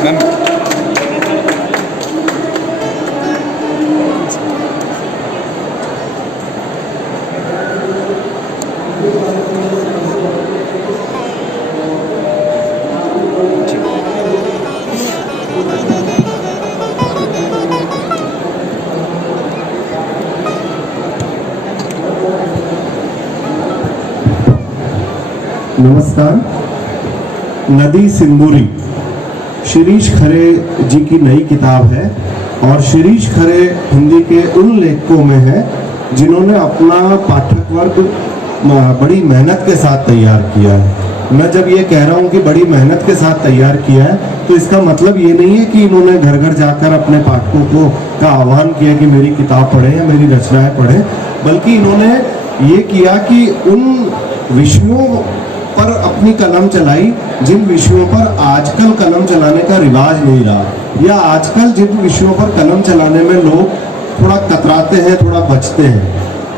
नमस्कार। नदी सिंदूरी शिरीष खरे जी की नई किताब है और शिरीष खरे हिंदी के उन लेखकों में है जिन्होंने अपना पाठक वर्ग बड़ी मेहनत के साथ तैयार किया है। मैं जब ये कह रहा हूँ कि बड़ी मेहनत के साथ तैयार किया है तो इसका मतलब ये नहीं है कि इन्होंने घर घर जाकर अपने पाठकों को का आह्वान किया कि मेरी किताब पढ़ें या मेरी रचनाएं पढ़ें, बल्कि इन्होंने ये किया कि उन विषयों पर अपनी कलम चलाई जिन विषयों पर आजकल कलम चलाने का रिवाज नहीं रहा, या आजकल जिन विषयों पर कलम चलाने में लोग थोड़ा कतराते हैं, थोड़ा बचते हैं।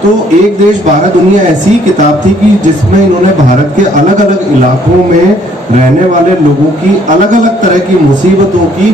तो एक देश बारह दुनिया ऐसी किताब थी कि जिसमें इन्होंने भारत के अलग अलग इलाकों में रहने वाले लोगों की अलग अलग तरह की मुसीबतों की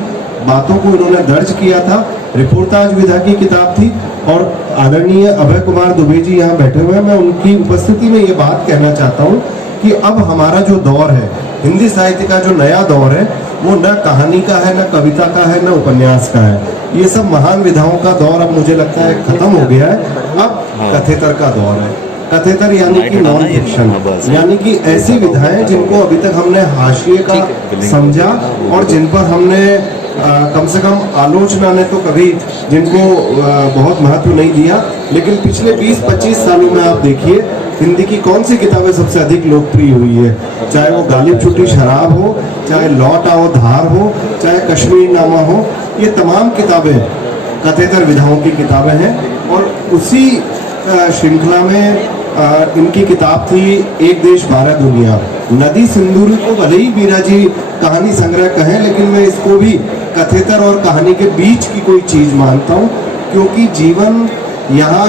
बातों को इन्होंने दर्ज किया था। रिपोर्टाज विधा की किताब थी और आदरणीय अभय कुमार दुबे जी यहाँ बैठे हुए हैं। मैं उनकी उपस्थिति में ये बात कहना चाहता हूँ कि अब हमारा जो दौर है, हिंदी साहित्य का जो नया दौर है, वो न कहानी का है, न कविता का है, न उपन्यास का है। ये सब महान विधाओं का दौर अब मुझे लगता है खत्म हो गया है। अब कथेतर का दौर है। कथेतर यानी कि नॉन फिक्शन, यानी कि ऐसी विधाएं जिनको अभी तक हमने हाशिए का समझा और जिन पर हमने कम से कम आलोचना ने तो कभी जिनको बहुत महत्व नहीं दिया, लेकिन पिछले 20-25 सालों में आप देखिए हिंदी की कौन सी किताबें सबसे अधिक लोकप्रिय हुई है। चाहे वो गालिब छुट्टी शराब हो, चाहे लौट आओ धार हो, चाहे कश्मीर नामा हो, ये तमाम किताबें कथेतर विधाओं की किताबें हैं। और उसी श्रृंखला में इनकी किताब थी एक देश बारह दुनिया। नदी सिंदूरी को भले ही मीरा जी कहानी संग्रह कहें, लेकिन मैं इसको भी कथेतर और कहानी के बीच की कोई चीज मानता हूँ, क्योंकि जीवन यहाँ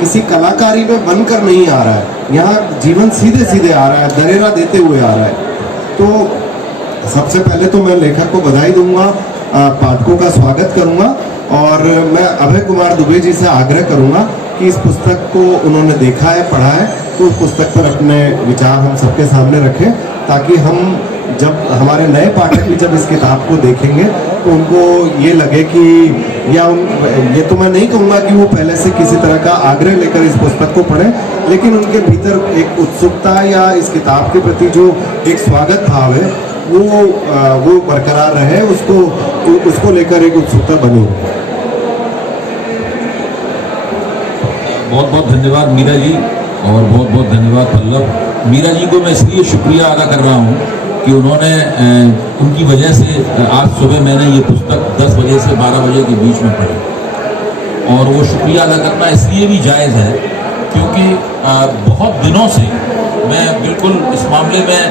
किसी कलाकारी में बनकर नहीं आ रहा है। यहाँ जीवन सीधे सीधे आ रहा है, दरेरा देते हुए आ रहा है। तो सबसे पहले तो मैं लेखक को बधाई दूंगा, पाठकों का स्वागत करूंगा और मैं अभय कुमार दुबे जी से आग्रह करूंगा कि इस पुस्तक को उन्होंने देखा है, पढ़ा है, तो उस पुस्तक पर अपने विचार हम सबके सामने रखें, ताकि हम जब हमारे नए पाठक भी जब इस किताब को देखेंगे तो उनको ये लगे कि ये तो मैं नहीं कहूँगा कि वो पहले से किसी तरह का आग्रह लेकर इस पुस्तक को पढ़ें, लेकिन उनके भीतर एक उत्सुकता या इस किताब के प्रति जो एक स्वागत भाव है वो बरकरार रहे, उसको लेकर एक उत्सुकता बनी। बहुत बहुत धन्यवाद मीरा जी और बहुत बहुत धन्यवाद पल्लव। मीरा जी को मैं इसलिए शुक्रिया अदा कर रहा हूँ कि उन्होंने उनकी वजह से आज सुबह मैंने ये पुस्तक 10 बजे से 12 बजे के बीच में पढ़ी, और वो शुक्रिया अदा करना इसलिए भी जायज़ है क्योंकि बहुत दिनों से मैं बिल्कुल इस मामले में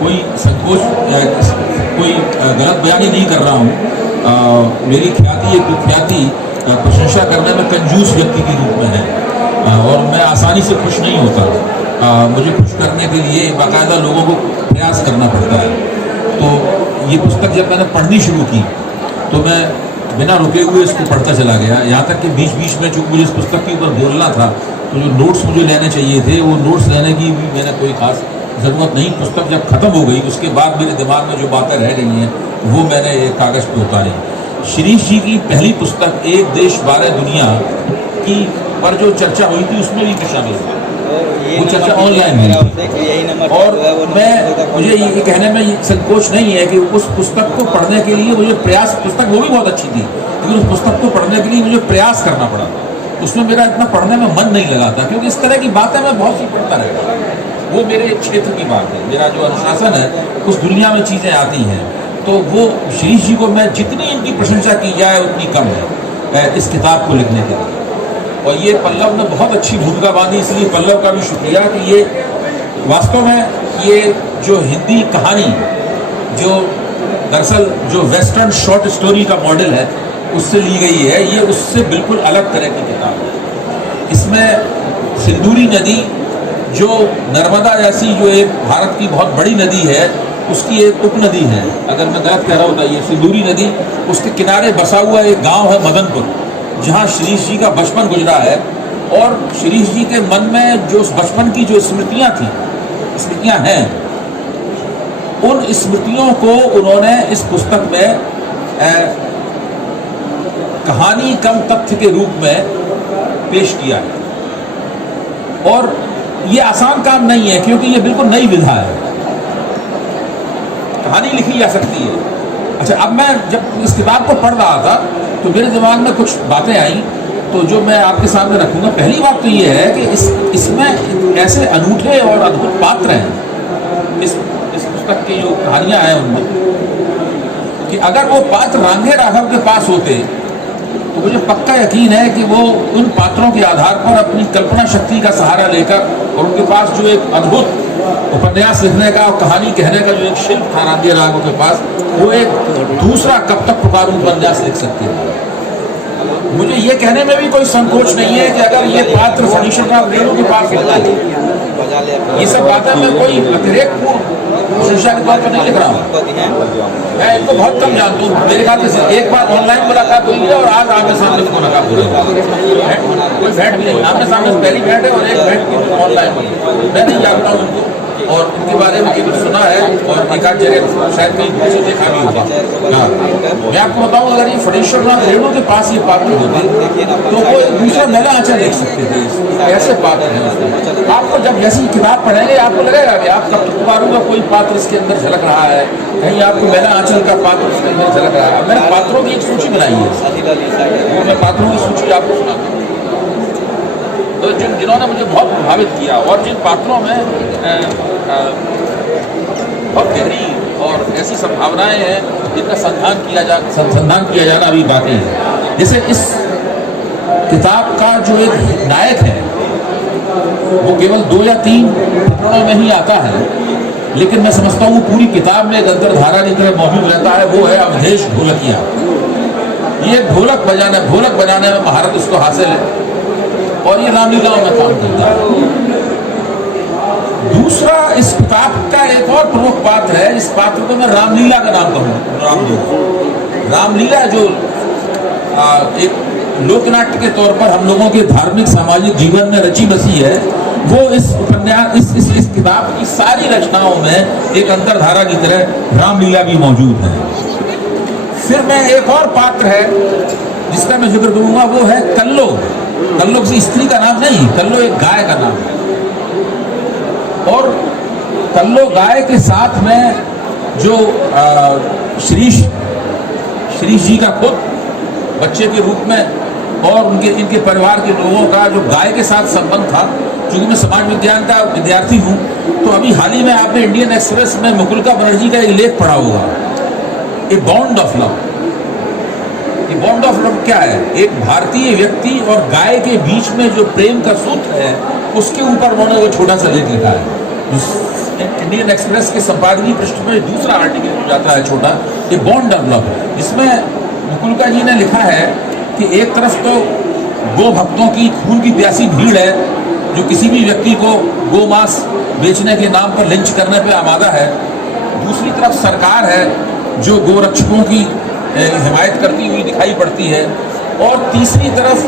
कोई संकोच या कोई गलत बयानी नहीं कर रहा हूँ। मेरी ख्याति एक कुख्याति प्रशंसा करने में कंजूस व्यक्ति के रूप में है और मैं आसानी से खुश नहीं होता। मुझे खुश करने के लिए बाकायदा लोगों को प्रयास करना पड़ता है। तो ये पुस्तक जब मैंने पढ़नी शुरू की तो मैं बिना रुके हुए इसको पढ़ता चला गया, यहाँ तक कि बीच बीच में चूँकि मुझे इस पुस्तक के ऊपर बोलना था तो जो नोट्स मुझे लेने चाहिए थे वो नोट्स लेने की भी मैंने कोई खास ज़रूरत नहीं। पुस्तक जब ख़त्म हो गई उसके बाद मेरे दिमाग में जो बातें रह गई हैं वो मैंने एक कागज़ पर उतारी। शिरीष जी की पहली पुस्तक एक देश बारह दुनिया की पर जो चर्चा हुई थी उसमें भी शामिल था, वो चर्चा ऑनलाइन हुई थी। और मुझे ये कहने में संकोच नहीं है कि उस पुस्तक को पढ़ने के लिए मुझे प्रयास, पुस्तक वो भी बहुत अच्छी थी लेकिन उस पुस्तक को पढ़ने के लिए मुझे प्रयास करना पड़ा। उसमें मेरा इतना पढ़ने में मन नहीं लगा था क्योंकि इस तरह की बातें मैं बहुत सी पढ़ता रहता, वो मेरे क्षेत्र की बात है, मेरा जो अनुशासन है उस दुनिया में चीज़ें आती हैं। तो वो शिरीष जी को मैं जितनी इनकी प्रशंसा की जाए उतनी कम है इस किताब को लिखने के लिए। और ये पल्लव ने बहुत अच्छी भूमिका बांधी, इसलिए पल्लव का भी शुक्रिया कि ये वास्तव में ये जो हिंदी कहानी जो दरअसल जो वेस्टर्न शॉर्ट स्टोरी का मॉडल है उससे ली गई है, ये उससे बिल्कुल अलग तरह की किताब है। इसमें सिंदूरी नदी जो नर्मदा जैसी जो एक भारत की बहुत बड़ी नदी है उसकी एक उपनदी है, अगर मैं गलत कह रहा हूँ बताइए, सिंदूरी नदी, उसके किनारे बसा हुआ एक गांव है मदनपुर, जहाँ शिरीष जी का बचपन गुजरा है। और शिरीष जी के मन में जो उस बचपन की जो स्मृतियाँ हैं, उन स्मृतियों को उन्होंने इस पुस्तक में कहानी कम तथ्य के रूप में पेश किया है। और ये आसान काम नहीं है, क्योंकि ये बिल्कुल नई विधा है, कहानी लिखी जा सकती है। अच्छा, अब मैं जब इस किताब को पढ़ रहा था तो मेरे दिमाग में कुछ बातें आई, तो जो मैं आपके सामने रखूंगा। पहली बात तो ये है कि इसमें ऐसे अनूठे और अद्भुत पात्र हैं इस पुस्तक की जो कहानियां हैं उनमें, कि अगर वो पात्र रांगे राघव के पास होते तो मुझे पक्का यकीन है कि वो उन पात्रों के आधार पर अपनी कल्पना शक्ति का सहारा लेकर, और उनके पास जो एक अद्भुत उपन्यास लिखने का और कहानी कहने का जो एक शिल्प था रांगे राघव के पास, वो एक दूसरा कब तक पुकारूं उपन्यास लिख सकते हैं। मुझे ये कहने में भी कोई संकोच नहीं है कि अगर ये पात्र फणीश्वरनाथ रेणु के पास होता है, ये सब बातें मैं कोई अतिरिक्त शीर्षक के तौर पर नहीं लिख रहा हूँ, मैं इनको बहुत कम जानता हूँ। मेरे ख्याल से एक बार ऑनलाइन मुलाकात हुई है और आज आमने सामने से मुलाकात हो रही है, कोई भेंट भी नहीं, आमने सामने से पहली भेंट है और एक भेंट ऑनलाइन हुई। मैं नहीं जानता हूँ उनको, और इनके बारे में केवल सुना है और एक आध जगह शायद कहीं दूर से देखा भी होगा। हाँ, मैं आपको बताऊं, अगर ये फणीश्वरनाथ रेणु के पास ये पात्र होते तो वो एक दूसरा मेला आंचल देख सकते थे। ऐसे पात्र हैं। आपको जब जैसी किताब पढ़ेंगे आपको लगेगा कि आप कब पुकारूं का कोई पात्र इसके अंदर झलक रहा है, कहीं आपको मेला आंचल का पात्र इसके अंदर झलक रहा है। मैंने पात्रों की एक सूची बनाई है, वो मैं पात्रों की सूची आपको सुनाता हूँ, तो जिन्होंने मुझे बहुत प्रभावित किया और जिन पात्रों में बहुत गहरी और ऐसी संभावनाएं हैं जिनका संधान किया जाना अभी बाकी है। जैसे इस किताब का जो एक नायक है वो केवल 2 या 3 प्रकरणों में ही आता है, लेकिन मैं समझता हूँ पूरी किताब में एक अंतर्धारा की तरह मौजूद रहता है। वो है अवधेश ढोलकिया। ये ढोलक बजाने में महारत उसको हासिल है और ये रामलीलाओं में काम करता है। दूसरा, इस किताब का एक और प्रमुख पात्र है, इस पात्र को मैं रामलीला का नाम कहूँगा। रामलीला जो एक लोकनाट्य के तौर पर हम लोगों के धार्मिक सामाजिक जीवन में रची बसी है, वो इस उपन्यास इस किताब की सारी रचनाओं में एक अंतर्धारा की तरह रामलीला भी मौजूद है। फिर मैं एक और पात्र है जिसका मैं जिक्र करूंगा, वो है कल्लो। कल्लो किसी स्त्री का नाम नहीं, कल्लो एक गाय का नाम है। और कल्लो गाय के साथ में जो शिरीष जी का खुद बच्चे के रूप में और इनके परिवार के लोगों का जो गाय के साथ संबंध था, क्योंकि मैं समाज विज्ञान का विद्यार्थी हूँ, तो अभी हाल ही में आपने इंडियन एक्सप्रेस में मुकुलिका बनर्जी का एक लेख पढ़ा होगा, ए बॉन्ड ऑफ लव। ये बॉन्ड ऑफ लव क्या है? एक भारतीय व्यक्ति और गाय के बीच में जो प्रेम का सूत्र है, उसके ऊपर उन्होंने वो छोटा सा लेख लिखा है। इंडियन एक्सप्रेस के संपादकीय पृष्ठ में दूसरा आर्टिकल जाता है छोटा, ये बॉन्ड ऑफ लव, जिसमें मुकुलिका जी ने लिखा है कि एक तरफ तो गो भक्तों की खून की प्यासी भीड़ है जो किसी भी व्यक्ति को गो मांस बेचने के नाम पर लिंच करने पे आमादा है, दूसरी तरफ सरकार है जो गोरक्षकों की हिमायत करती हुई दिखाई पड़ती है, और तीसरी तरफ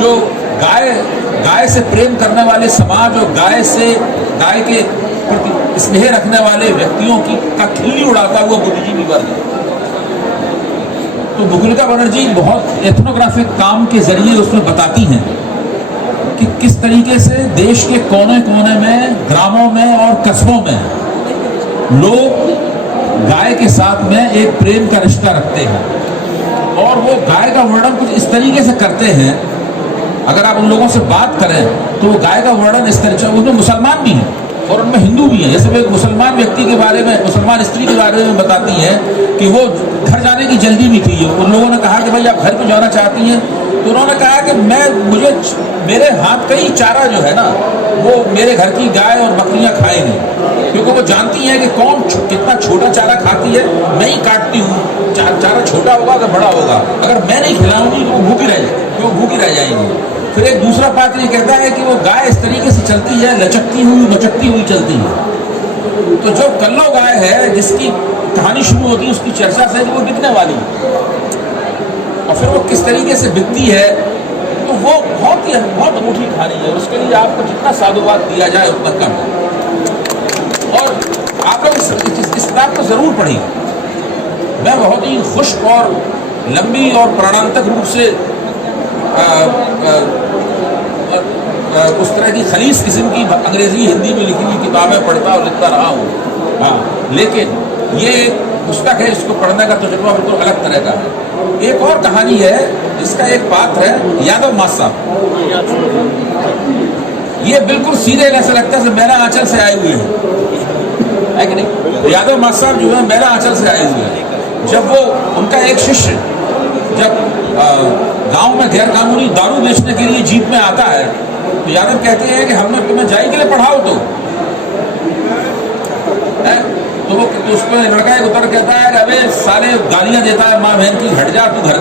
जो गाय से प्रेम करने वाले समाज और गाय के प्रति स्नेह रखने वाले व्यक्तियों का खिल्ली उड़ाता हुआ बुद्धिजीवी वर्ग है। तो मुकुलिका बनर्जी बहुत एथनोग्राफिक काम के जरिए उसमें बताती हैं कि किस तरीके से देश के कोने कोने में, ग्रामों में और कस्बों में लोग गाय के साथ में एक प्रेम का रिश्ता रखते हैं, और वो गाय का वर्णन कुछ इस तरीके से करते हैं, अगर आप उन लोगों से बात करें तो वो गाय का वर्णन इस तरीके से, उसमें मुसलमान भी हैं और उनमें हिंदू भी हैं। जैसे वो एक मुसलमान व्यक्ति के बारे में, मुसलमान स्त्री के बारे में बताती हैं कि वो घर जाने की जल्दी भी थी। उन लोगों ने कहा कि भाई आप घर पे जाना चाहती हैं, तो उन्होंने कहा कि मेरे हाथ का ही चारा जो है ना, वो मेरे घर की गाय और बकरियां खाएंगी, क्योंकि वो जानती हैं कि कौन कितना छोटा चारा खाती है, मैं ही काटती हूँ। चारा छोटा होगा कि बड़ा होगा, अगर मैं नहीं खिलाऊंगी तो वो भूखी रह जाएंगी। फिर एक दूसरा पात्र ये कहता है कि वो गाय इस तरीके से चलती है, लचकती हुई मचकती हुई चलती है, तो जो कल्लो गाय है जिसकी कहानी शुरू होती है उसकी चर्चा से वो बिकने वाली है, और फिर वो किस तरीके से बिकती है, तो वो बहुत अनूठी कहानी है। उसके लिए आपको जितना साधुवाद दिया जाए उतना कम है। और आप लोग इस किताब को जरूर पढ़िए। मैं बहुत ही खुश्क और लंबी और प्राणांतक रूप से उस तरह की खलीस किस्म की अंग्रेजी हिंदी में लिखी हुई किताबें पढ़ता और लिखता रहा हूँ। हाँ, लेकिन ये एक पुस्तक है, इसको पढ़ने का तजुर्बा बिल्कुल अलग तरह का है। एक और कहानी है जिसका एक पात्र है यादव मासा। ये बिल्कुल सीधे ऐसा लगता है मेरा आंचल से आए हुए हैं, है कि नहीं? यादव मासा जो है मेरा आंचल से आए हुए हैं। जब वो उनका एक शिष्य जब गांव में गैर कानूनी दारू बेचने के लिए जीप में आता है, तो यादव कहते हैं कि हमने तुम्हें जाई के लिए पढ़ाओ तो वो उसको लड़का एक उतर कहता है कि अबे साले गालियां देता है माँ बहन की, हट जा तू, घर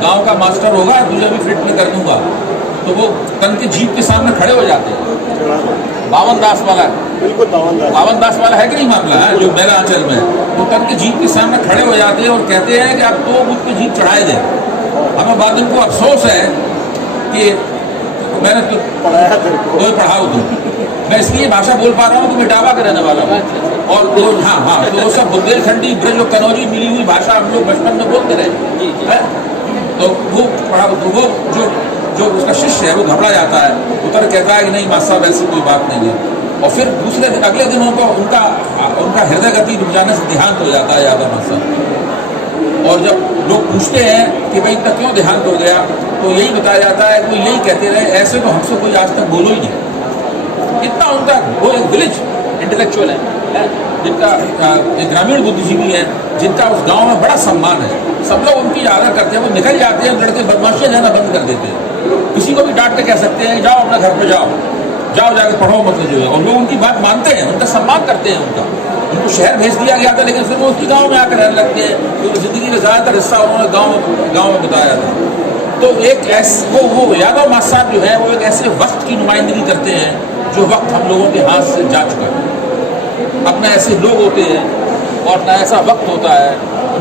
गांव का मास्टर होगा, तुझे भी फिट में कर दूंगा। तो वो तन के जीप के सामने खड़े हो जाते हैं। बावन दास वाला, बिल्कुल बावन दास वाला है कि नहीं मामला है जो मेरा आंचल में, तो तन के जीप के सामने खड़े हो जाते हैं और कहते हैं कि अब तो मुझ पे जीप चढ़ाए दे। हमें बाद में अफसोस है कि मैंने तो पढ़ाओ तुम, मैं इसलिए भाषा बोल पा रहा हूँ कि मैं इटावा का रहने वाला हूँ। और वो हाँ तो वो सब बुंदेलखंडी ब्रज और कनौजी मिली हुई भाषा हम लोग बचपन में बोलते रहे। तो वो पढ़ा, तो वो जो उसका शिष्य है वो घबरा जाता है, उतर कहता है कि नहीं मास्टर साहब ऐसी कोई बात नहीं है। और फिर दूसरे दिन अगले दिन उनका हृदय गति रुक जाने से देहांत हो जाता है यादव मास्टर। और जब लोग पूछते हैं कि भाई इतना क्यों देहांत हो गया, तो यही बताया जाता है कि यही कहते रहे ऐसे तो हमसे कोई आज तक बोलो ही नहीं। इतना उनका वो एक विलेज इंटेलेक्चुअल है जिनका एक ग्रामीण बुद्धिजीवी है, जिनका उस गांव में बड़ा सम्मान है। सब लोग उनकी आदर करते हैं, वो निकल जाते हैं, लड़के बदमाशियां जाना बंद कर देते हैं। किसी को भी डांट के कह सकते हैं जाओ अपने घर पे जाओ जाके पढ़ो, मतलब जो है। और लोग उनकी बात मानते हैं, उनका सम्मान करते हैं। उनको शहर भेज दिया गया था, लेकिन फिर वो उसकी गाँव में आकर रहने लगते हैं, क्योंकि जिंदगी में ज़्यादातर हिस्सा उन्होंने गाँव में बताया था। तो एक वो यादव मास्टर जो है वो एक ऐसे वक्त की नुमाइंदगी करते हैं जो वक्त हम लोगों के हाथ से जा चुका है। अब न ऐसे लोग होते हैं और न ऐसा वक्त होता है,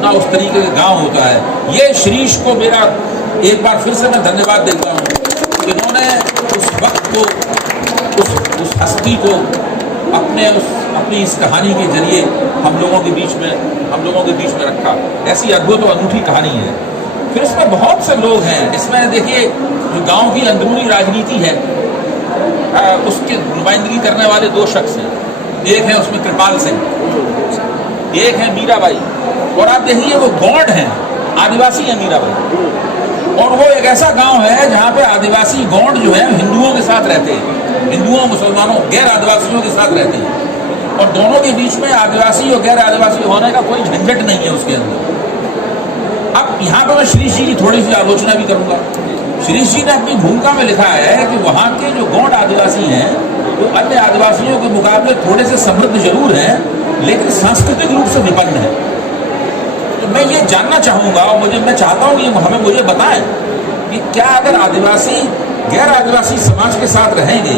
ना उस तरीके का गांव होता है। ये शिरीष को मेरा एक बार फिर से मैं धन्यवाद देता हूँ, इन्होंने उस वक्त को, उस हस्ती को अपनी इस कहानी के जरिए हम लोगों के बीच में रखा। ऐसी अद्भुत और अनूठी कहानी है। फिर इसमें बहुत से लोग हैं। इसमें देखिए जो गांव की अंदरूनी राजनीति है उसकी नुमाइंदगी करने वाले दो शख्स हैं। एक है उसमें कृपाल सिंह, एक है मीराबाई। और आप देखिए वो गौंड हैं, आदिवासी हैं मीराबाई। और वो एक ऐसा गांव है जहाँ पे आदिवासी गौंड जो है हिंदुओं के साथ रहते हैं, हिंदुओं मुसलमानों गैर आदिवासियों के साथ रहते हैं। और दोनों के बीच में आदिवासी और गैर आदिवासी होने का कोई झंझट नहीं है उसके अंदर। अब यहाँ पर मैं शिरीष जी की थोड़ी सी आलोचना भी करूँगा। शिरीष जी ने अपनी भूमिका में लिखा है कि वहाँ के जो गौंड आदिवासी हैं वो अन्य आदिवासियों के मुकाबले थोड़े से समृद्ध जरूर हैं, लेकिन सांस्कृतिक रूप से विपन्न है। तो मैं ये जानना चाहूँगा और मैं चाहता हूँ कि मुझे बताएं कि क्या अगर आदिवासी गैर आदिवासी समाज के साथ रहेंगे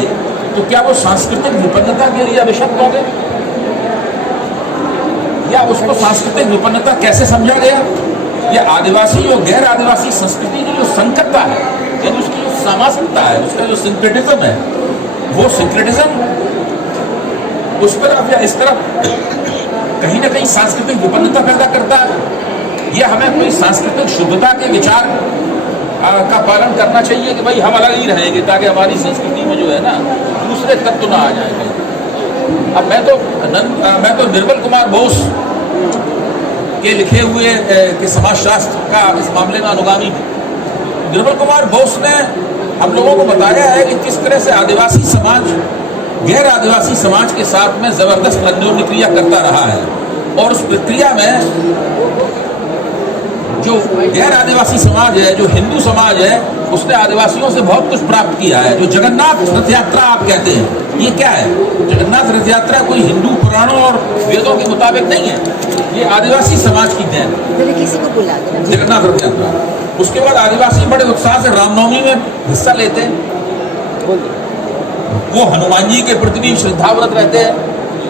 तो क्या वो सांस्कृतिक विपन्नता के लिए अभिशप्त होंगे, या उसको सांस्कृतिक विपन्नता कैसे समझा गया? ये आदिवासी और गैर आदिवासी संस्कृति की जो संकरता है, यानी उसकी जो सामासिकता है, उसका जो सिंक्रेटिज्म है, वो सिंक्रेटिज्म उस तरफ या इस तरफ कहीं ना कहीं सांस्कृतिक विपन्नता पैदा करता है। ये हमें कोई सांस्कृतिक शुद्धता के विचार का पालन करना चाहिए कि भाई हम अलग ही रहेंगे ताकि हमारी संस्कृति में जो है ना दूसरे तत्व ना आ जाएंगे। अब मैं तो निर्मल कुमार बोस के लिखे हुए के समाजशास्त्र का इस मामले में अनुगामी हूँ। निर्मल कुमार बोस ने हम लोगों को बताया है कि किस तरह से आदिवासी समाज गैर आदिवासी समाज के साथ में जबरदस्त अन्योन्य क्रिया करता रहा है। और उस प्रक्रिया में जो गैर आदिवासी समाज है, जो हिंदू समाज है, उसने आदिवासियों से बहुत कुछ प्राप्त किया है। जो जगन्नाथ रथ यात्रा आप कहते हैं, ये क्या है? जगन्नाथ रथ यात्रा कोई हिंदू पुराणों और वेदों के मुताबिक नहीं है, ये आदिवासी समाज की देन जगन्नाथ रथ यात्रा। उसके बाद आदिवासी बड़े उत्साह से रामनवमी में हिस्सा लेते हैं, वो हनुमान जी के प्रति भी श्रद्धाव्रत रहते हैं।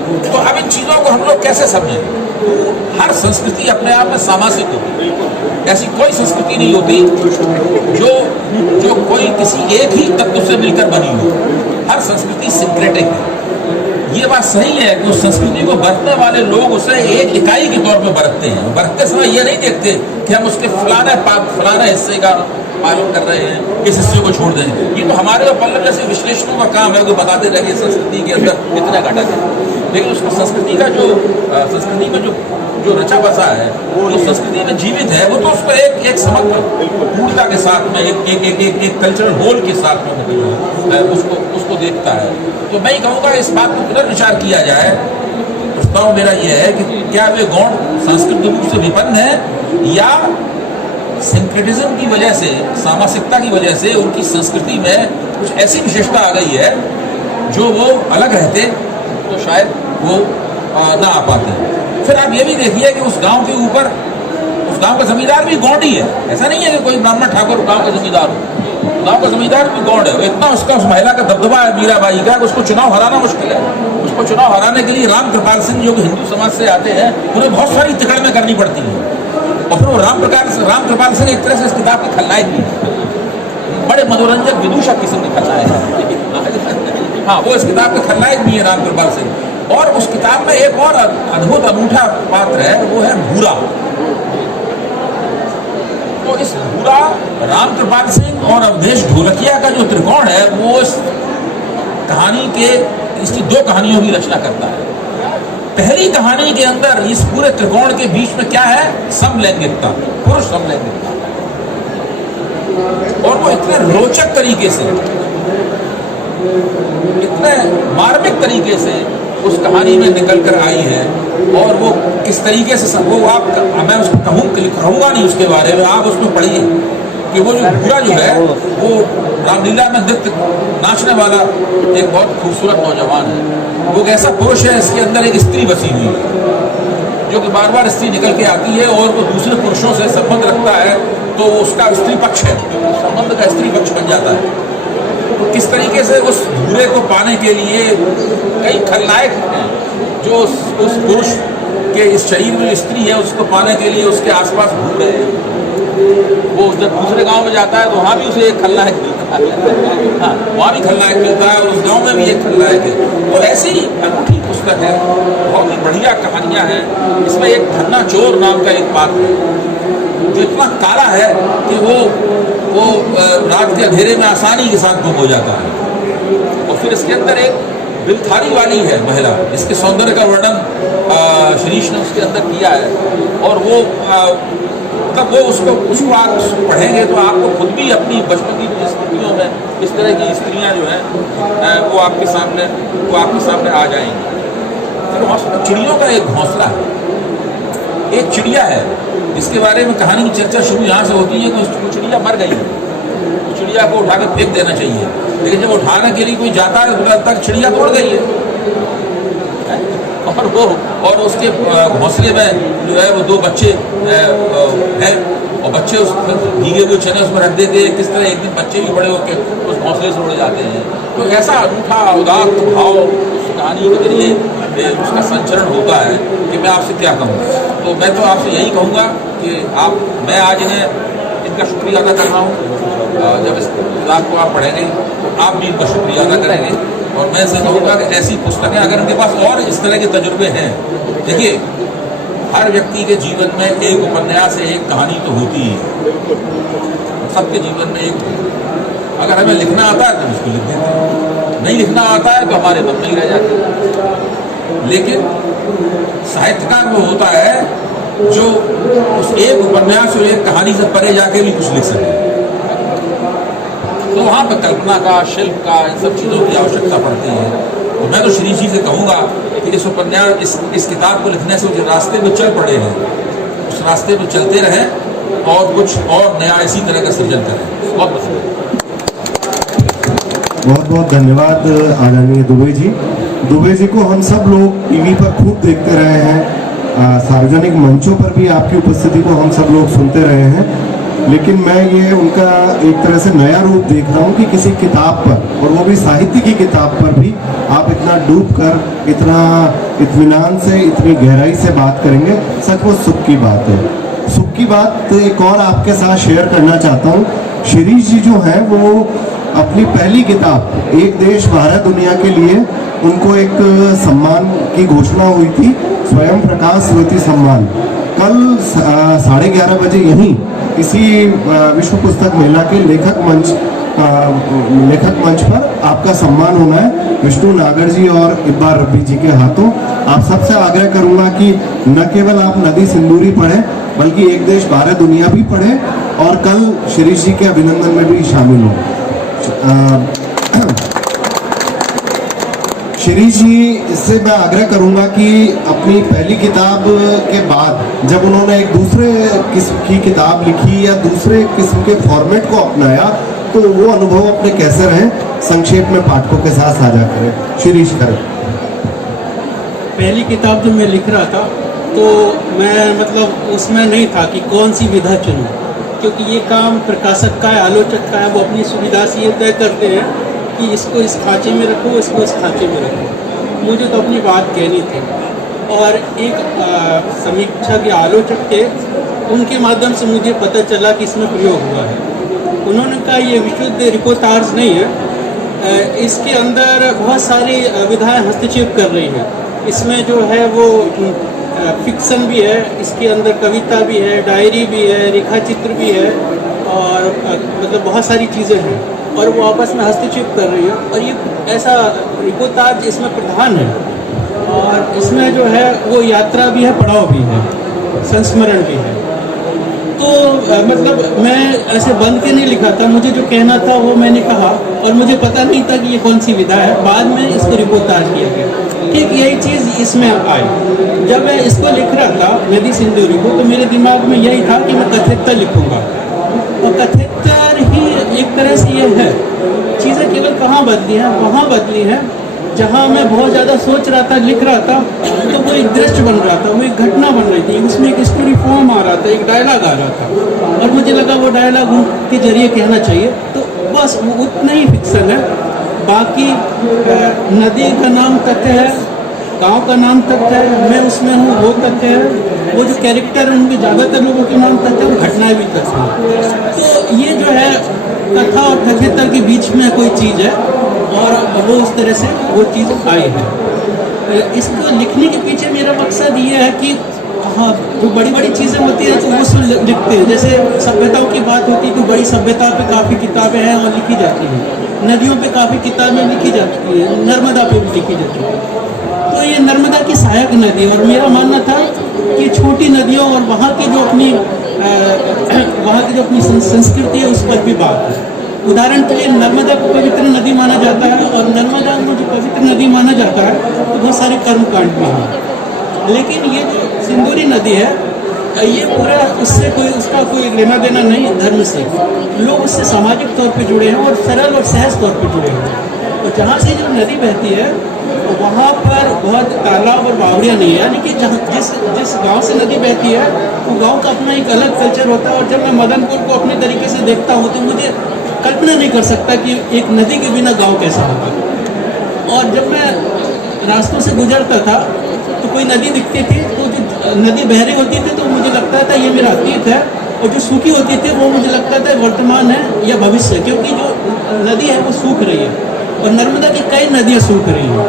तो अब इन चीज़ों को हम लोग कैसे समझें? हर संस्कृति अपने आप में सामासिक होती है, ऐसी कोई संस्कृति नहीं होती जो कोई किसी एक ही तत्व से मिलकर बनी हो। हर संस्कृति सिंक्रेटिक है। ये बात सही है कि उस संस्कृति को बरतने वाले लोग उसे एक इकाई के तौर पर बरतते हैं। बरतते समय ये नहीं देखते कि हम उसके फलाने हिस्से का पालन कर रहे हैं, इस हिस्से को छोड़ दें। ये तो हमारे और पल्लव जैसे विश्लेषणों का काम है, वो बताते रहे संस्कृति के अंदर इतना घटक है, लेकिन उसको संस्कृति का संस्कृति में जो रचा बसा है, जो संस्कृति में जीवित है, वो तो उसको एक समग्र पूर्णता के साथ में एक कल्चरल होल के साथ में उसको देखता है। तो मैं ही कहूँगा इस बात को पुनर्विचार किया जाए। प्रस्ताव मेरा यह है कि क्या वे गौण सांस्कृतिक रूप से विपन्न है या सिंक्रेटिज्म की वजह से, सामासिकता की वजह से उनकी संस्कृति में कुछ ऐसी विशेषता आ गई है जो वो अलग रहते तो शायद वो ना आ पाते। फिर आप ये भी देखिए कि उस गांव के ऊपर उस गांव का जमींदार भी गौंड ही है। ऐसा नहीं है कि कोई ब्राह्मण ठाकुर गांव का जमींदार हो, गांव का जमींदार भी गौंड है। इतना उसका उस महिला का दबदबा है मीराबाई का, उसको चुनाव हराना मुश्किल है। उसको चुनाव हराने के लिए राम कृपाल सिंह जो हिंदू समाज से आते हैं, उन्हें बहुत सारी तिकड़में करनी पड़ती हैं। और फिर वो राम कृपाल सिंह एक तरह से इस किताब के खलनायक भी है, बड़े मनोरंजक विदूषक किस्म के खलनायक है। हाँ, वो इस किताब के खलनायक भी है राम कृपाल सिंह। और उस किताब में एक और अद्भुत अनूठा पात्र है, वो है भूरा। तो इस भूरा राम कृपाल सिंह और अवधेश ढोलकिया का जो त्रिकोण है, वो इस कहानी के इसकी दो कहानियों की रचना करता है। पहली कहानी के अंदर इस पूरे त्रिकोण के बीच में क्या है? समलैंगिकता, पुरुष समलैंगिकता। और वो इतने रोचक तरीके से, इतने मार्मिक तरीके से उस कहानी में निकल कर आई है। और वो किस तरीके से वो मैं उसको कहूँगा नहीं उसके बारे में, आप उसमें पढ़िए कि वो जो भूरा जो है वो रामलीला में नृत्य नाचने वाला एक बहुत खूबसूरत नौजवान है। वो एक ऐसा पुरुष है, इसके अंदर एक स्त्री बसी हुई है जो कि बार बार स्त्री निकल के आती है और वो दूसरे पुरुषों से संबंध रखता है, तो उसका स्त्री पक्ष है, संबंध का स्त्री पक्ष बन जाता है। तो किस तरीके से उस भूरे को पाने के लिए कई खलनायक हैं जो उस पुरुष के इस शरीर में स्त्री है, उसको पाने के लिए उसके आसपास घूम रहे हैं। वो जब दूसरे गांव में जाता है तो वहाँ भी उसे एक खलनायक मिलता है। हाँ, वहाँ भी खलनायक मिलता है और उस गांव में भी एक खलनायक है। तो ऐसी अनूठी पुस्तक है, बहुत ही बढ़िया कहानियाँ हैं। इसमें एक धन्ना चोर नाम का एक पात्र है जो इतना काला है कि वो रात के अंधेरे में आसानी के साथ गुम हो जाता है। और फिर इसके अंदर एक बिलथारी वाली है महिला, जिसके सौंदर्य का वर्णन शिरीष ने उसके अंदर किया है। और वो तब वो उसको आप पढ़ेंगे तो आपको खुद भी अपनी बचपन की स्थितियों में इस तरह की स्त्रियां जो हैं वो आपके सामने आ जाएंगी। फिर चिड़ियों का एक घोंसला है, एक चिड़िया है इसके बारे में कहानी की चर्चा शुरू यहाँ से होती है कि वो चिड़िया मर गई है, तो चिड़िया को उठा के फेंक देना चाहिए। लेकिन जब उठाने के लिए कोई जाता है तो लगता है चिड़िया तो उड़ गई है। और उसके घोंसले में जो है वो दो बच्चे हैं और बच्चे उस भीगे हुए चने उसमें रख देते हैं। किस तरह एक दिन बच्चे भी बड़े होकर उस घोंसले से उड़ जाते हैं। तो ऐसा अनूठा उदात्त भाव उस कहानी के जरिए उसका संचरण होता है कि मैं आपसे क्या कहूँ। तो मैं तो आपसे यही कहूँगा कि मैं आज इनका शुक्रिया अदा कर रहा हूँ। जब इस किताब को आप पढ़ेंगे तो आप भी इनका शुक्रिया अदा करेंगे। और मैं से कहूँगा कि ऐसी पुस्तकें अगर उनके पास और इस तरह के तजुर्बे हैं, देखिए हर व्यक्ति के जीवन में एक उपन्यास, एक कहानी तो होती ही है। सबके जीवन में एक, अगर हमें लिखना आता है तो उसको लिख देते हैं, नहीं लिखना आता है तो हमारे मन में ही रह जाते हैं। लेकिन साहित्यकार वो होता है जो उस एक उपन्यास और एक कहानी से परे जाके भी कुछ लिख सके। तो वहाँ पर कल्पना का, शिल्प का, इन सब चीज़ों की आवश्यकता पड़ती है। तो मैं तो श्री जी से कहूँगा कि इस उपन्यास इस किताब को लिखने से जिस रास्ते में चल पड़े हैं उस रास्ते में चलते रहें और कुछ और नया इसी तरह का सृजन करें। बहुत बहुत धन्यवाद आदरणीय दुबे जी। दुबे जी को हम सब लोग टीवी पर खूब देखते रहे हैं, सार्वजनिक मंचों पर भी आपकी उपस्थिति को हम सब लोग सुनते रहे हैं। लेकिन मैं ये उनका एक तरह से नया रूप देख रहा हूँ कि किसी किताब पर, और वो भी साहित्य की किताब पर भी आप इतना डूब कर, इतना इत्मीनान से, इतनी गहराई से बात करेंगे। सचमुच सुख की बात है। सुख की बात एक और आपके साथ शेयर करना चाहता हूँ। शिरीष जी जो हैं वो अपनी पहली किताब एक देश भारत दुनिया के लिए उनको एक सम्मान की घोषणा हुई थी, स्वयं प्रकाश स्मृति सम्मान। कल 11:30 बजे यहीं इसी विश्व पुस्तक मेला के लेखक मंच पर आपका सम्मान होना है, विष्णु नागर जी और इब्बार रब्बी जी के हाथों। आप सबसे आग्रह करूंगा कि न केवल आप नदी सिंदूरी पढ़ें, बल्कि एक देश भारत दुनिया भी पढ़ें और कल शिरीष जी के अभिनंदन में भी शामिल हो। शिरीष जी से मैं आग्रह करूंगा कि अपनी पहली किताब के बाद जब उन्होंने एक दूसरे किस्म की किताब लिखी या दूसरे किस्म के फॉर्मेट को अपनाया, तो वो अनुभव अपने कैसे रहे, संक्षेप में पाठकों के साथ साझा करें। शिरीष खरे। पहली किताब जब मैं लिख रहा था तो मैं मतलब उसमें नहीं था कि कौन सी विधा चुनूं, क्योंकि ये काम प्रकाशक का है, आलोचक का है। वो अपनी सुविधा से ये तय करते हैं कि इसको इस खांचे में रखो, इसको इस खांचे में रखो। मुझे तो अपनी बात कहनी थी। और एक समीक्षा के आलोचक थे, उनके माध्यम से मुझे पता चला कि इसमें प्रयोग हुआ है। उन्होंने कहा ये विशुद्ध रिपोर्टाज नहीं है, इसके अंदर बहुत सारी विधाएं हस्तक्षेप कर रही हैं। इसमें जो है वो फिक्सन भी है, इसके अंदर कविता भी है, डायरी भी है, रेखा चित्र भी है, और मतलब बहुत सारी चीज़ें हैं, और वो आपस में हस्तक्षेप कर रही है। और ये ऐसा रिपोर्टाज इसमें प्रधान है, और इसमें जो है वो यात्रा भी है, पड़ाव भी है, संस्मरण भी है। तो मतलब मैं ऐसे बंद के नहीं लिखा था, मुझे जो कहना था वो मैंने कहा, और मुझे पता नहीं था कि ये कौन सी विधा है। बाद में इसको रिपोर्टाज किया गया। ठीक यही चीज़ इसमें आई। जब मैं इसको लिख रहा था नदी सिंदूरी को, तो मेरे दिमाग में यही था कि मैं कथेतर लिखूंगा, और कथेतर ही एक तरह से ये है। चीज़ें केवल कहाँ बदली हैं, वहाँ बदली हैं जहाँ मैं बहुत ज़्यादा सोच रहा था, लिख रहा था, तो वो एक दृश्य बन रहा था, वो एक घटना बन रही थी, उसमें एक स्टोरी फॉर्म आ रहा था, एक डायलॉग आ रहा था, और मुझे लगा वो डायलॉग के जरिए कहना चाहिए। तो बस उतना ही फिक्सन है। बाकी नदी का नाम तथ्य है, गांव का नाम तथ्य है, मैं उसमें हूँ वो तथ्य है, वो जो कैरेक्टर है उनके ज़्यादातर लोगों के नाम तथ्य है, और घटनाएँ भी तथ्य है। तो ये जो है कथा और कथेतर के बीच में कोई चीज़ है, और वो उस तरह से वो चीज़ आई है। इसको लिखने के पीछे मेरा मकसद ये है कि हाँ, जो बड़ी बड़ी चीज़ें होती हैं तो वो सब लिखते हैं। जैसे सभ्यताओं की बात होती है तो बड़ी सभ्यता पे काफ़ी किताबें हैं और लिखी जाती हैं, नदियों पे काफ़ी किताबें लिखी जाती हैं, नर्मदा पे भी लिखी जाती है। तो ये नर्मदा की सहायक नदी, और मेरा मानना था कि छोटी नदियों और वहाँ की जो अपनी संस्कृति है उस पर भी बात है। उदाहरण के लिए नर्मदा को पवित्र नदी माना जाता है, और नर्मदा को जो पवित्र नदी माना जाता है तो बहुत सारे कर्मकांड भी हैं। लेकिन ये जो सिंदूरी नदी है, ये पूरा उससे उसका कोई लेना देना नहीं धर्म से। लोग उससे सामाजिक तौर पे जुड़े हैं और सरल और सहज तौर पे जुड़े हैं। तो जहाँ से जो नदी बहती है वहाँ पर बहुत तालाब और बावड़ियाँ नहीं है, यानी कि जिस गांव से नदी बहती है वो गांव का अपना एक अलग कल्चर होता है। और जब मैं मदनपुर को अपने तरीके से देखता हूँ तो मुझे कल्पना नहीं कर सकता कि एक नदी के बिना गांव कैसा होगा। और जब मैं रास्तों से गुजरता था तो कोई नदी दिखती थी, तो जो नदी बह रही होती थी तो मुझे लगता था ये मेरा अतीत है, और जो सूखी होती थी वो मुझे लगता था वर्तमान है या भविष्य, क्योंकि जो नदी है वो सूख रही है, और नर्मदा की कई नदियाँ सूख रही हैं।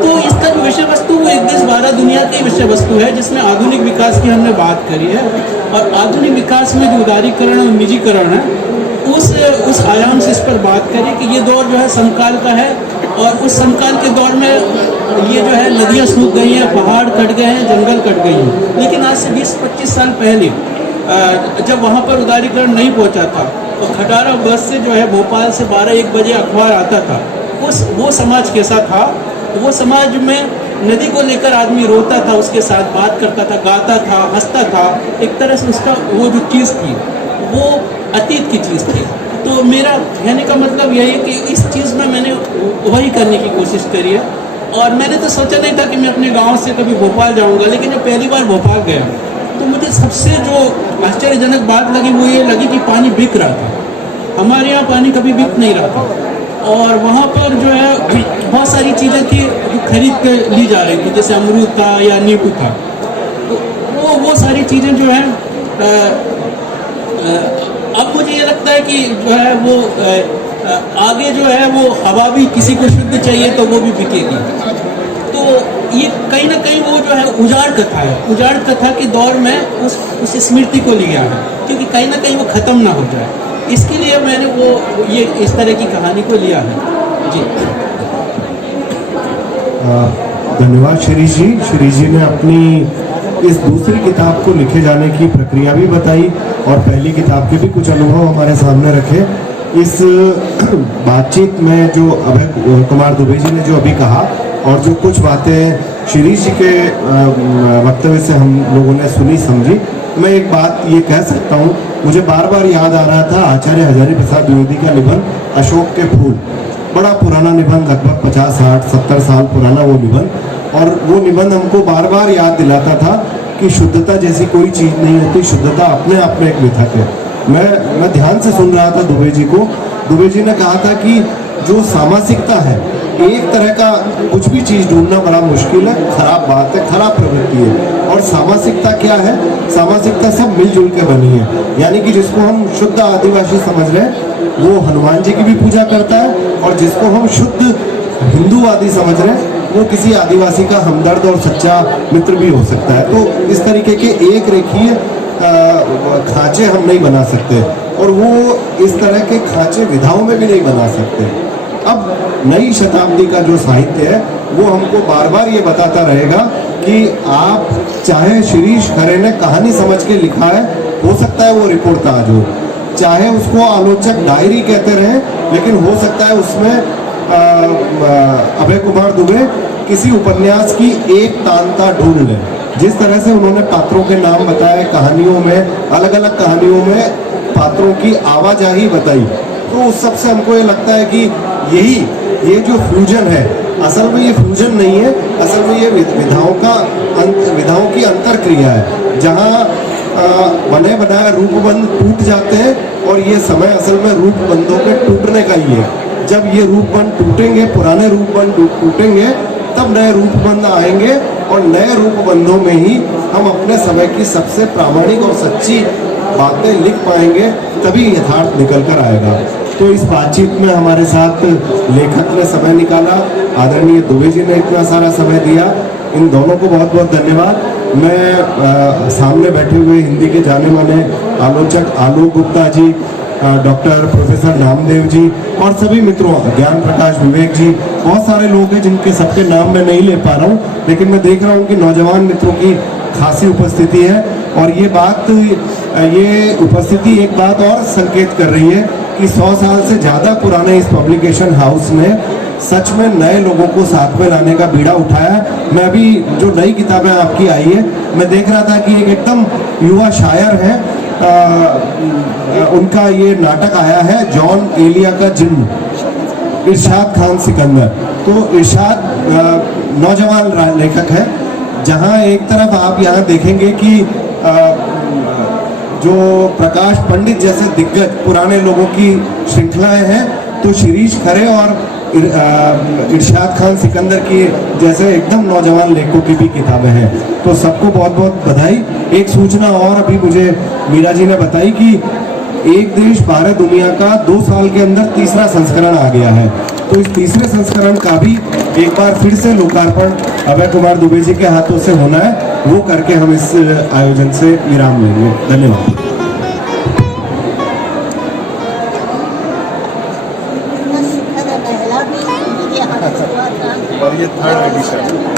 तो इसका जो विषय वस्तु वो एक देश भारत दुनिया की विषय वस्तु है, जिसमें आधुनिक विकास की हमने बात करी है। और आधुनिक विकास में जो उदारीकरण और निजीकरण है उस आयाम से इस पर बात करें कि ये दौर जो है समकाल का है, और उस समकाल के दौर में ये जो है नदियाँ सूख गई हैं, पहाड़ कट गए हैं, जंगल कट गई हैं। लेकिन आज से 20-25 साल पहले जब वहाँ पर उदारीकरण नहीं पहुँचा था तो खटारा बस से जो है भोपाल से 12-1 बजे अखबार आता था। वो समाज कैसा था? वो समाज में नदी को लेकर आदमी रोता था, उसके साथ बात करता था, गाता था, हंसता था। एक तरह से उसका वो जो चीज़ थी वो अतीत की चीज़ थी। तो मेरा कहने का मतलब यही है कि इस चीज़ में मैंने वही करने की कोशिश करी है। और मैंने तो सोचा नहीं था कि मैं अपने गांव से कभी भोपाल जाऊंगा, लेकिन जब पहली बार भोपाल गया तो मुझे सबसे जो आश्चर्यजनक बात लगी वो ये लगी कि पानी बिक रहा था। हमारे यहाँ पानी कभी बिक नहीं रहा था, और वहाँ पर जो है बहुत सारी चीज़ें थी जो खरीद के ली जा रही थी, जैसे अमरूद था या नींबू था। तो वो सारी चीज़ें जो है अब मुझे ये लगता है कि जो है वो आगे जो है वो हवा भी किसी को शुद्ध चाहिए तो वो भी बिकेगी। तो ये कहीं ना कहीं वो जो है उजाड़ कथा है, उजाड़ कथा के दौर में उस स्मृति को लिया है, क्योंकि कहीं ना कहीं वो ख़त्म ना हो जाए, इसके लिए मैंने वो ये इस तरह की कहानी को लिया है जी। धन्यवाद शिरीष जी। शिरीष जी ने अपनी इस दूसरी किताब को लिखे जाने की प्रक्रिया भी बताई और पहली किताब के भी कुछ अनुभव हमारे सामने रखे। इस बातचीत में जो अभय कुमार दुबे जी ने जो अभी कहा और जो कुछ बातें शिरीष जी के वक्तव्य से हम लोगों ने सुनी समझी, मैं एक बात ये कह सकता हूँ, मुझे बार बार याद आ रहा था आचार्य हजारी प्रसाद द्विवेदी का निबंध अशोक के फूल। बड़ा पुराना निबंध, लगभग 50, 60, 70 साल पुराना वो निबंध, और वो निबंध हमको बार बार याद दिलाता था कि शुद्धता जैसी कोई चीज़ नहीं होती, शुद्धता अपने आप में एक मिथक है। मैं ध्यान से सुन रहा था दुबे जी को। दुबे जी ने कहा था कि जो सामासिकता है, एक तरह का कुछ भी चीज़ ढूंढना बड़ा मुश्किल है, खराब बात है, खराब प्रवृत्ति है। और सामासिकता क्या है? सामासिकता सब मिलजुल के बनी है, यानी कि जिसको हम शुद्ध आदिवासी समझ रहे हैं वो हनुमान जी की भी पूजा करता है, और जिसको हम शुद्ध हिंदूवादी समझ रहे हैं वो किसी आदिवासी का हमदर्द और सच्चा मित्र भी हो सकता है। तो इस तरीके के एक रेखीय खांचे हम नहीं बना सकते, और वो इस तरह के खांचे विधाओं में भी नहीं बना सकते। अब नई शताब्दी का जो साहित्य है वो हमको बार बार ये बताता रहेगा कि आप चाहे शिरीष खरे ने कहानी समझ के लिखा है, हो सकता है वो रिपोर्टाज हो, चाहे उसको आलोचक डायरी कहते रहे, लेकिन हो सकता है उसमें अभय कुमार दुबे किसी उपन्यास की एक तांता ढूंढ लें। जिस तरह से उन्होंने पात्रों के नाम बताए, कहानियों में अलग अलग कहानियों में पात्रों की आवाजाही बताई, तो उस सब से हमको ये लगता है कि ये जो फ्यूजन है, असल में ये फ्यूजन नहीं है, असल में ये विधाओं की अंतरक्रिया है, जहाँ बने बनाए रूपबंध टूट जाते हैं, और ये समय असल में रूपबंधों के टूटने का ही है। जब ये रूपबंध टूटेंगे, पुराने रूपबंध टूटेंगे, तब नए रूपबंध आएंगे, और नए रूपबंधों में ही हम अपने समय की सबसे प्रामाणिक और सच्ची बातें लिख पाएंगे, तभी यथार्थ निकल कर आएगा। तो इस बातचीत में हमारे साथ लेखक ने समय निकाला, आदरणीय दुबे जी ने इतना सारा समय दिया, इन दोनों को बहुत बहुत धन्यवाद। मैं सामने बैठे हुए हिंदी के जाने माने आलोचक आलोक गुप्ता जी, डॉक्टर प्रोफेसर नामदेव जी और सभी मित्रों, ज्ञान प्रकाश विवेक जी, बहुत सारे लोग हैं जिनके सबके नाम मैं नहीं ले पा रहा हूँ, लेकिन मैं देख रहा हूँ कि नौजवान मित्रों की खासी उपस्थिति है, और ये उपस्थिति एक बात और संकेत कर रही है कि 100 साल से ज़्यादा पुराने इस पब्लिकेशन हाउस ने सच में नए लोगों को साथ में लाने का बीड़ा उठाया। मैं अभी जो नई किताबें आपकी आई है, मैं देख रहा था कि एक एकदम युवा शायर है, उनका ये नाटक आया है जॉन एलिया का जिन्न, इरशाद खान सिकंदर। तो इरशाद नौजवान लेखक है, जहाँ एक तरफ आप यहाँ देखेंगे कि जो प्रकाश पंडित जैसे दिग्गज पुराने लोगों की श्रृंखलाएं हैं, तो शिरीष खरे और इरशाद खान सिकंदर की जैसे एकदम नौजवान लेखकों की भी किताबें हैं। तो सबको बहुत बहुत बधाई। एक सूचना और अभी मुझे मीरा जी ने बताई कि एक देश भारत दुनिया का 2 साल के अंदर तीसरा संस्करण आ गया है, तो इस तीसरे संस्करण का भी एक बार फिर से लोकार्पण अभय कुमार दुबे जी के हाथों से होना है, वो करके हम इस आयोजन से विराम लेंगे। धन्यवाद। और ये 3rd एडिशन है।